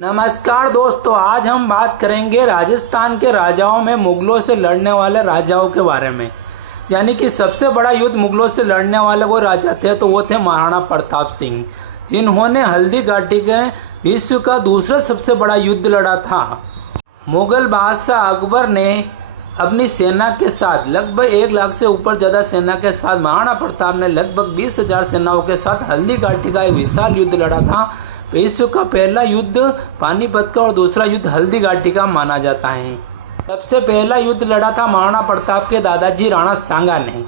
नमस्कार दोस्तों, आज हम बात करेंगे राजस्थान के राजाओं में मुगलों से लड़ने वाले राजाओं के बारे में। यानी कि सबसे बड़ा युद्ध मुगलों से लड़ने वाले वो राजा थे तो वो थे महाराणा प्रताप सिंह, जिन्होंने हल्दी घाटी के विश्व का दूसरा सबसे बड़ा युद्ध लड़ा था। मुगल बादशाह अकबर ने अपनी सेना के साथ लगभग 1 लाख से ऊपर ज्यादा सेना के साथ महाराणा प्रताप ने लगभग 20,000 सेनाओं के साथ हल्दी घाटी का एक विशाल युद्ध लड़ा था। विश्व का पहला युद्ध पानीपत का और दूसरा युद्ध हल्दी घाटी का माना जाता है। सबसे पहला युद्ध लड़ा था महाराणा प्रताप के दादाजी राणा सांगा ने।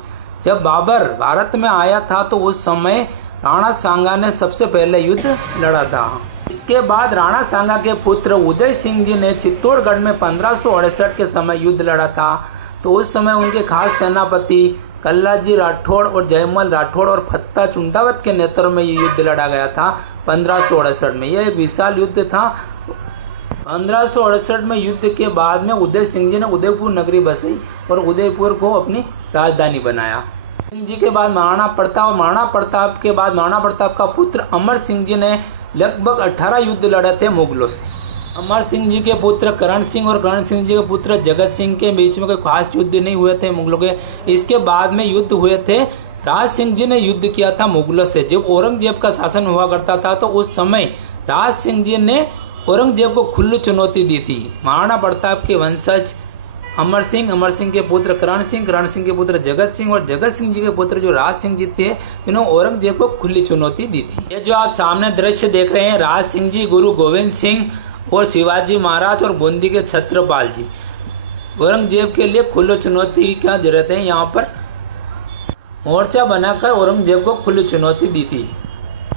जब बाबर भारत में आया था तो उस समय राणा सांगा ने सबसे पहले युद्ध लड़ा था। इसके बाद राणा सांगा के पुत्र उदय सिंह जी ने चित्तौड़गढ़ में 1568 के समय युद्ध लड़ा था। तो उस समय उनके खास सेनापति कल्लाजी राठौड़ और जयमल राठौड़ और फत्ता चुंडावत के नेतृत्व में ये युद्ध लड़ा गया था 1568 में। यह एक विशाल युद्ध था। 1568 में युद्ध के बाद में उदय सिंह जी ने उदयपुर नगरी बसाई और उदयपुर को अपनी राजधानी बनाया। सिंह जी के बाद महाराणा प्रताप के बाद महाराणा प्रताप का पुत्र अमर सिंह जी ने लगभग 18 युद्ध लड़े थे मुगलों से। अमर सिंह जी के पुत्र करण सिंह और करण सिंह जी के पुत्र जगत सिंह के बीच में कोई खास युद्ध नहीं हुए थे मुगलों के। इसके बाद में युद्ध हुए थे। राज सिंह जी ने युद्ध किया था मुगलों से। जब औरंगजेब का शासन हुआ करता था तो उस समय राज सिंह जी ने औरंगजेब को खुली चुनौती दी थी। महाराणा प्रताप के वंशज अमर सिंह के पुत्र करण सिंह के पुत्र जगत सिंह और जगत सिंह जी के पुत्र जो राज सिंह जी थे, इन्होंने औरंगजेब को खुली चुनौती दी थी। ये जो आप सामने दृश्य देख रहे हैं, राज सिंह जी, गुरु गोविंद सिंह और शिवाजी महाराज और बूंदी के छत्रपाल जी औरंगजेब के लिए खुली चुनौती क्या जरूरत है, यहाँ पर मोर्चा बनाकर औरंगजेब को खुली चुनौती दी थी।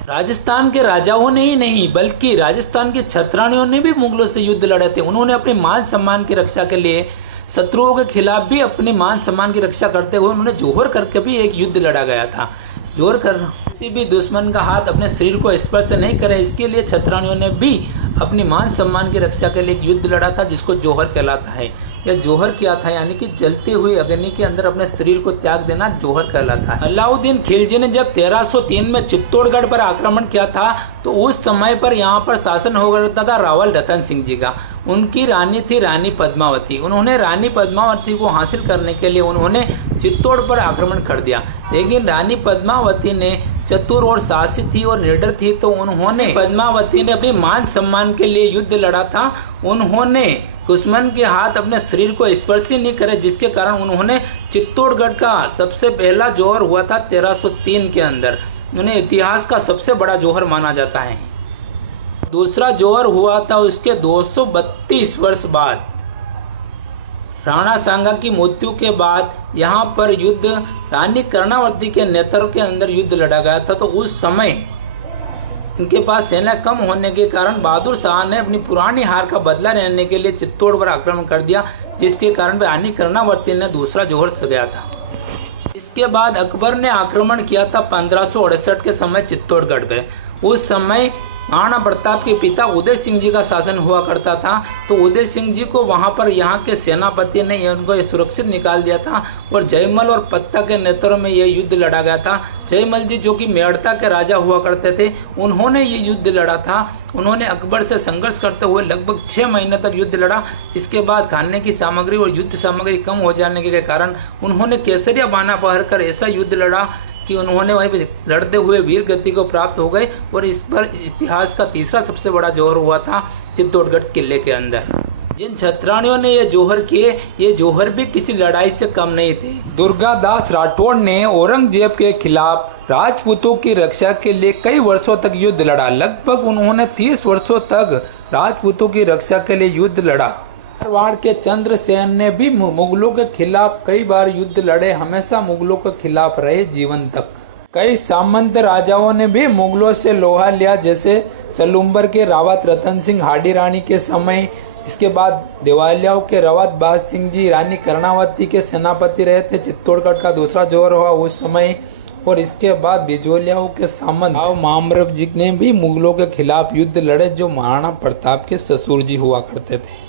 राजस्थान के राजाओं ने ही नहीं बल्कि राजस्थान के छत्राणियों ने भी मुगलों से युद्ध लड़े थे। उन्होंने अपने मान सम्मान की रक्षा के लिए शत्रुओं के खिलाफ भी अपने मान सम्मान की रक्षा करते हुए उन्होंने जोहर करके भी एक युद्ध लड़ा गया था। जोहर करना, किसी भी दुश्मन का हाथ अपने शरीर को स्पर्श नहीं करे, इसके लिए छत्राणियों ने भी अपनी मान सम्मान की रक्षा के लिए एक युद्ध लड़ा था जिसको जोहर कहलाता है। यह जोहर किया था यानी कि जलती हुई अग्नि के अंदर अपने शरीर को त्याग देना जोहर कहलाता है। अलाउद्दीन खिलजी ने जब 1303 में चित्तौड़गढ़ पर आक्रमण किया था तो उस समय पर यहाँ पर शासन हो करता था रावल रतन सिंह जी का। उनकी रानी थी रानी पद्मावती। उन्होंने रानी पद्मावती को हासिल करने के लिए उन्होंने चित्तौड़ पर आक्रमण कर दिया, लेकिन रानी पद्मावती ने चतुर और साहसी थी और निडर थी तो पद्मावती ने अपने मान सम्मान के लिए युद्ध लड़ा था। उन्होंने दुश्मन के हाथ अपने शरीर को स्पर्श ही नहीं करे, जिसके कारण उन्होंने चित्तौड़गढ़ का सबसे पहला जोहर हुआ था 1303 के अंदर। उन्हें इतिहास का सबसे बड़ा जोहर माना जाता है। दूसरा जोहर हुआ था उसके 232 वर्ष बाद। राणा सांगा की मृत्यु के बाद यहाँ पर युद्ध रानी कर्णावती के नेतृत्व के अंदर युद्ध लड़ा गया था। तो उस समय इनके पास सेना कम होने के कारण बहादुर शाह ने अपनी पुरानी हार का बदला लेने के लिए चित्तौड़ पर आक्रमण कर दिया, जिसके कारण रानी कर्णावती ने दूसरा जोहर सजाया था। इसके बाद अकबर ने आक्रमण किया था 1568 के समय चित्तौड़गढ़ पे। उस समय महाराणा प्रताप के पिता उदय सिंह जी का शासन हुआ करता था। तो उदय सिंह जी को वहां पर यहाँ के सेनापति ने उनको सुरक्षित निकाल दिया था और जयमल और पत्ता के नेतृत्व में यह युद्ध लड़ा गया था। जयमल जी जो कि मेड़ता के राजा हुआ करते थे, उन्होंने ये युद्ध लड़ा था। उन्होंने अकबर से संघर्ष करते हुए लगभग 6 महीने तक युद्ध लड़ा। इसके बाद खाने की सामग्री और युद्ध सामग्री कम हो जाने के कारण उन्होंने केसरिया बाना पहर कर ऐसा युद्ध लड़ा कि उन्होंने वहीं पे लड़ते हुए वीर गति को प्राप्त हो गए। और इस पर इतिहास का तीसरा सबसे बड़ा जोहर हुआ था चित्तौड़गढ़ किले के अंदर। जिन छत्राणियों ने ये जोहर किए, ये जोहर भी किसी लड़ाई से कम नहीं थे। दुर्गादास राठौड़ ने औरंगजेब के खिलाफ राजपूतों की रक्षा के लिए कई वर्षों तक युद्ध लड़ा। लगभग उन्होंने 30 वर्षों तक राजपूतों की रक्षा के लिए युद्ध लड़ा। मारवाड़ के चंद्रसेन ने भी मुगलों के खिलाफ कई बार युद्ध लड़े, हमेशा मुगलों के खिलाफ रहे जीवन तक। कई सामंत राजाओं ने भी मुगलों से लोहा लिया, जैसे सलूम्बर के रावत रतन सिंह हाडी रानी के समय। इसके बाद देवालियाओं के रावत बाज सिंह जी रानी कर्णावती के सेनापति रहे थे। चित्तौड़गढ़ का दूसरा जोहर हुआ उस समय। और इसके बाद बिजोलियाओं के सामंत मामरव जी ने भी मुगलों के खिलाफ युद्ध लड़े, जो महाराणा प्रताप के ससुर जी हुआ करते थे।